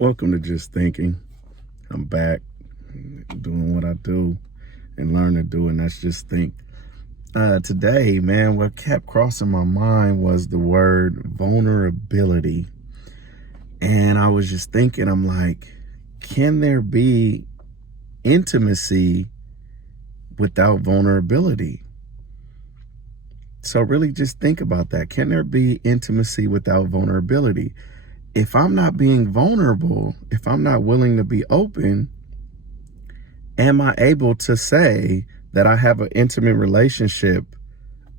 Welcome to Just Thinking. I'm back doing what I do and learn to do, and that's just think. Today, man, what kept crossing my mind was the word vulnerability. And I was just thinking, I'm like, can there be intimacy without vulnerability? So really just think about that. Can there be intimacy without vulnerability? If I'm not being vulnerable, if I'm not willing to be open, am I able to say that I have an intimate relationship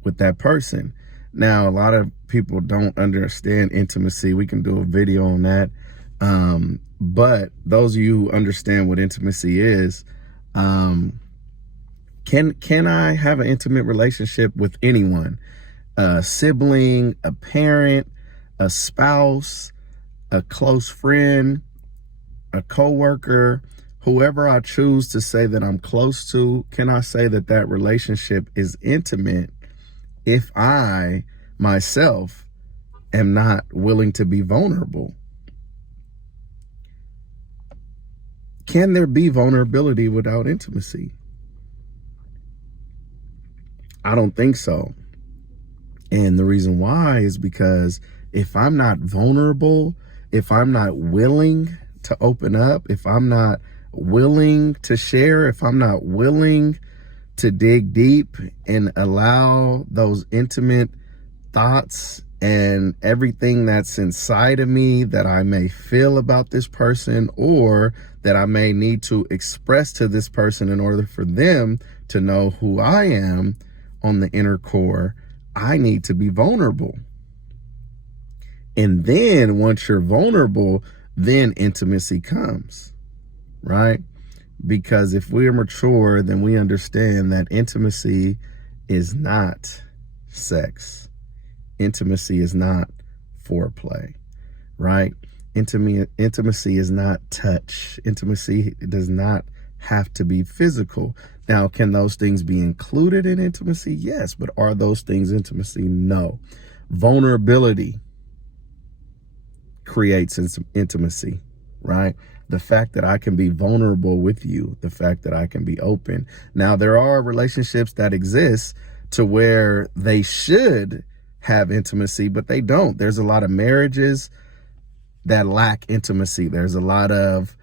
with that person? Now, a lot of people don't understand intimacy. We can do a video on that. But those of you who understand what intimacy is, can I have an intimate relationship with anyone? A sibling, a parent, a spouse, a close friend, a coworker, whoever I choose to say that I'm close to, can I say that that relationship is intimate if I myself am not willing to be vulnerable? Can there be vulnerability without intimacy? I don't think so. And the reason why is because if I'm not vulnerable, if I'm not willing to open up, if I'm not willing to share, if I'm not willing to dig deep and allow those intimate thoughts and everything that's inside of me that I may feel about this person, or that I may need to express to this person in order for them to know who I am on the inner core, I need to be vulnerable. And then once you're vulnerable, then intimacy comes, right? Because if we're mature, then we understand that intimacy is not sex. Intimacy is not foreplay, right? Intimacy is not touch. Intimacy does not have to be physical. Now, can those things be included in intimacy? Yes, but are those things intimacy? No. Vulnerability creates intimacy, right? The fact that I can be vulnerable with you, the fact that I can be open. Now, there are relationships that exist to where they should have intimacy, but they don't. There's a lot of marriages that lack intimacy. There's a lot of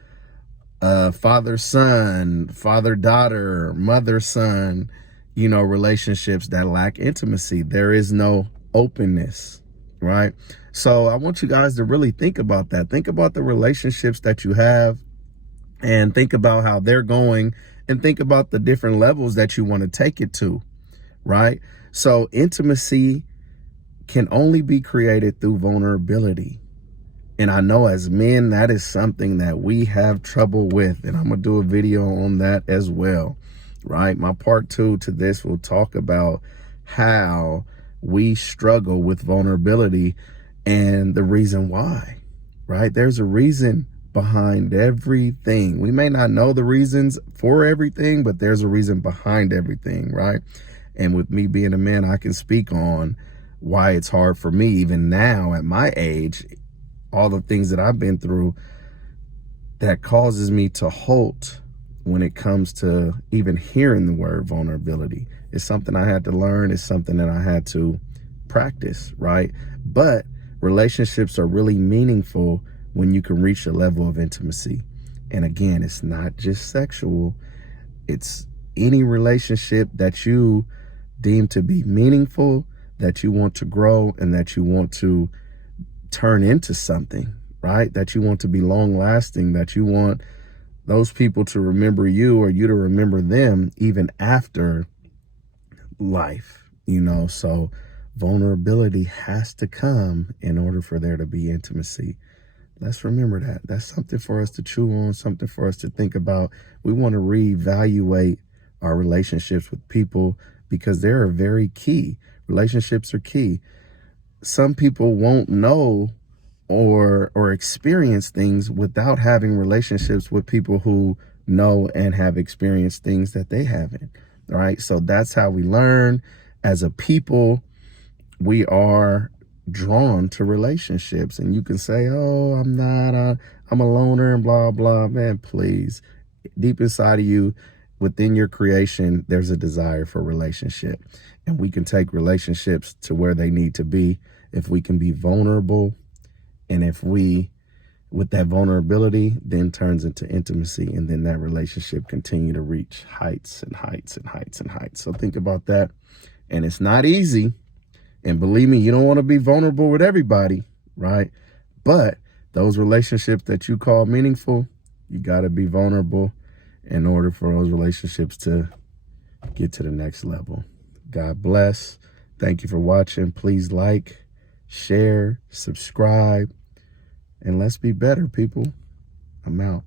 father-son, father-daughter, mother-son, relationships that lack intimacy. There is no openness, right? So I want you guys to really think about that. Think about the relationships that you have and think about how they're going, and think about the different levels that you want to take it to, right? So intimacy can only be created through vulnerability. And I know as men, that is something that we have trouble with. And I'm going to do a video on that as well, right? My part 2 to this will talk about how we struggle with vulnerability and the reason why, right? There's a reason behind everything. We may not know the reasons for everything, but there's a reason behind everything, right? And with me being a man, I can speak on why it's hard for me, even now at my age, all the things that I've been through that causes me to halt when it comes to even hearing the word vulnerability. It's something I had to learn. It's something that I had to practice, right? But relationships are really meaningful when you can reach a level of intimacy. And again, it's not just sexual. It's any relationship that you deem to be meaningful, that you want to grow, and that you want to turn into something, right? That you want to be long lasting, that you want those people to remember you or you to remember them even after life, so vulnerability has to come in order for there to be intimacy. Let's remember that. That's something for us to chew on, something for us to think about. We want to reevaluate our relationships with people because they are very key. Relationships are key. Some people won't know or experience things without having relationships with people who know and have experienced things that they haven't, right? So that's how we learn as a people. We are drawn to relationships. And you can say, oh, I'm not, I'm a loner and blah, blah. Man, please. Deep inside of you, within your creation, there's a desire for relationship. And we can take relationships to where they need to be if we can be vulnerable. And if we, with that vulnerability, then turns into intimacy, and then that relationship continue to reach heights and heights and heights and heights. So think about that. And it's not easy. And believe me, you don't want to be vulnerable with everybody, right? But those relationships that you call meaningful, you got to be vulnerable in order for those relationships to get to the next level. God bless. Thank you for watching. Please like, share, subscribe, and let's be better, people. I'm out.